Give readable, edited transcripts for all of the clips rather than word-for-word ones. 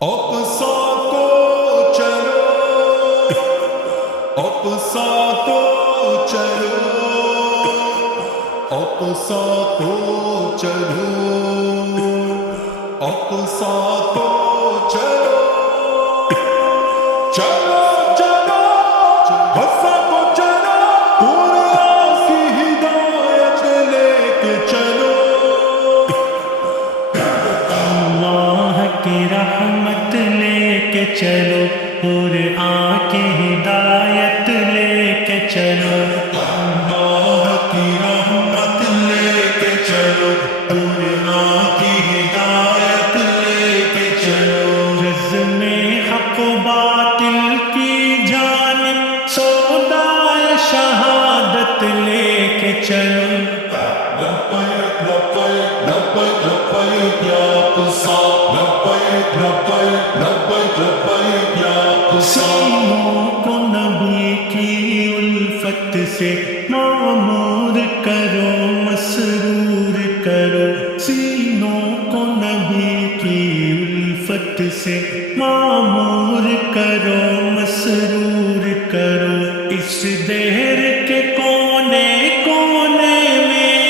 اقصی کو چلو، اقصی کو چلو، اقصی کو چلو، اقصی کو چلو، چلو چلو اقصی کو چلو، قرآن کی ہدایت لے کے چلو، اللہ کی رحمت لے کے چلو، قرآن کی ہدایت لے کے چلو، اللہ کی رحمت لے کے چلو، قرآن کی ہدایت لے کے چلو، رزم حق و باطل کی جانب سودائے شہادت لے کے چلو، لبیک لبیک لبیک لبیک یا اقصی، لبیک لبیک لبیک لبیک یا اقصی، سینوں کو نبی کی الفت سے معمور کرو، مسرور کرو، سینوں کو نبی کی الفت سے معمور کرو، مسرور کرو، اس دہر کے کونے کونے میں،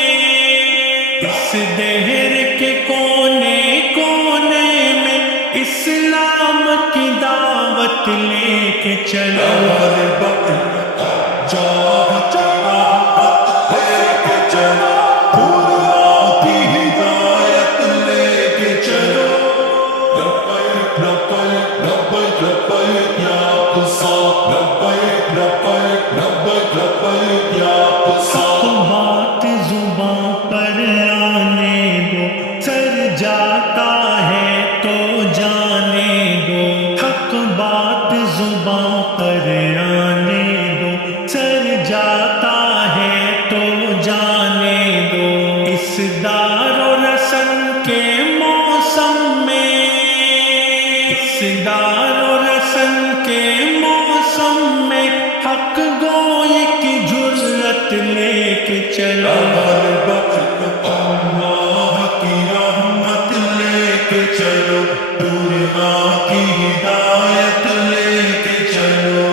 اس دہر کے کونے کونے میں اسلام کی دعوت لے کے چلو، جہاں چاہت لے کے چلو، قرآن کی ہدایت لے کے چلو، لبیک لبیک لبیک لبیک یا اقصی، لبیک لبیک لبیک لبیک یا اقصی، بات زباں پر آنے دو، سر جاتا ہے تو جانے دو، حق بات زباں پر آنے دو، سر جاتا ہے تو جانے دو، اس دار و رسن کے موسم میں، اس دار و رسن کے موسم میں حق گوئی کی جرت لے کے چلو، اللہ کی رحمت لے کے چلو، قرآن کی ہدایت لے کے چلو،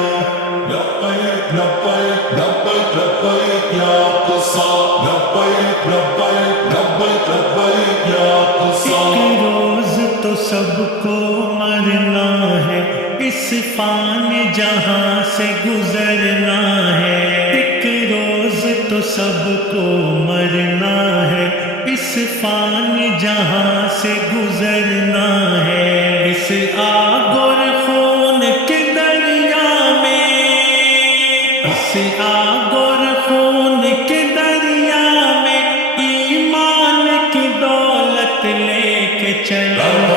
لبیک لبیک لبیک لبیک یا اقصی، لبیک لبیک لبیک لبیک یا اقصی، ایک روز تو سب کو مرنا ہے، اس فانی جہاں سے گزرنا ہے، ایک روز تو سب کو مرنا ہے، اس فانی جہاں سے گزرنا ہے، اس آگ اور خون کے دریا میں، اس آگ اور خون کے دریا میں ایمان کی دولت لے کے چلو، اللہ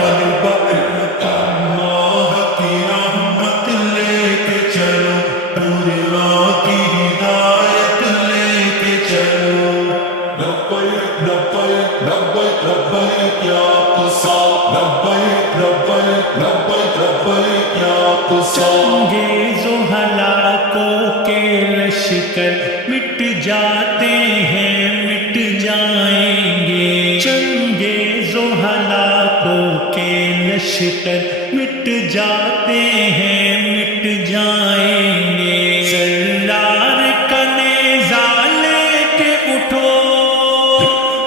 کی رحمت لے کے چلو، قرآن کی ہدایت لے کے چلو، لبیک لبیک لبیک لبیک یا اقصی، لبیک لبیک لبیک لبیک یا اقصی، چنگیز و ہلاکوں کے لشکر مٹ جاتے ہیں، مٹ جائیں گے، چنگیز و ہلاکوں کے لشکر مٹ جاتے ہیں، مٹ جائیں گے، زرار کا نیزہ لے کے اٹھو،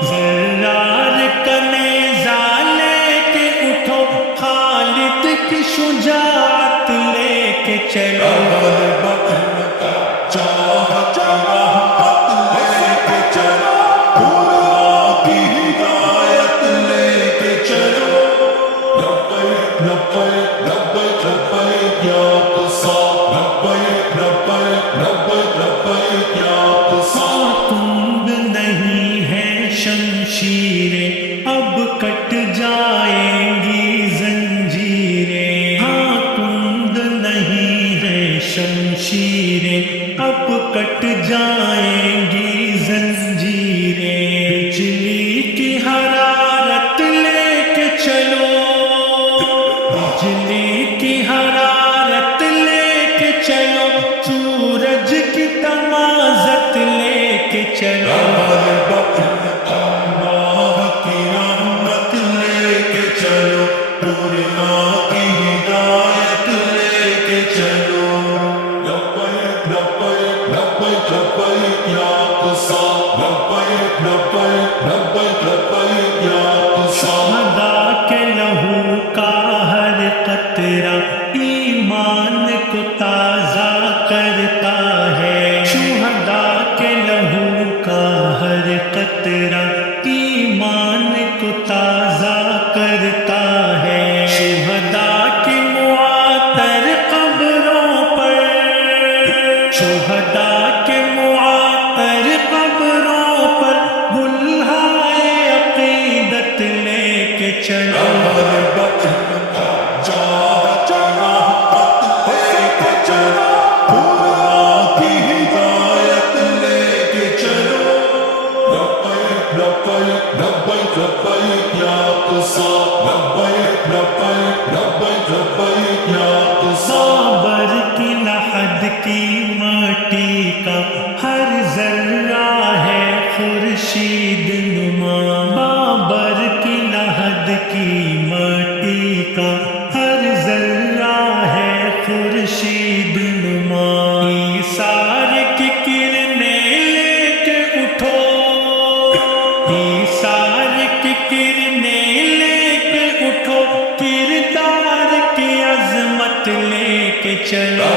زرار کا نیزہ لے کے اٹھو، خالد کی شجاعت لے کے چلو، چاہت راحت لے کے چلو، قرآن کی ہدایت لے کے چلو، لبیک لبیک لبیک لبیک یا اقصی، لبیک لبیک لبیک لبیک یا اقصی، کند نہیں ہے شمشیریں، اب کٹ جائیں گی زنجیریں، ہاں کند نہیں ہے شمشیریں، اب کٹ جائیں گی زنجیریں، بجلی کی حرارت لے کے چلو، بجلی کی حرارت لے کے چلو، سورج کی تمازت لے کے چلو، اللہ کی رحمت لے کے چلو، قرآن کی لبیک یا قصار بابر کی لحد کی مٹی کا ہر ذرہ ہے خورشید نما بابر کی لحد کی مٹی کا ہر ذرہ ہے خورشید نما ایثار کی کرنیں لے کے اٹھو ایثار کی کرنیں لے کے اٹھو کردار کی عظمت لے کے چلو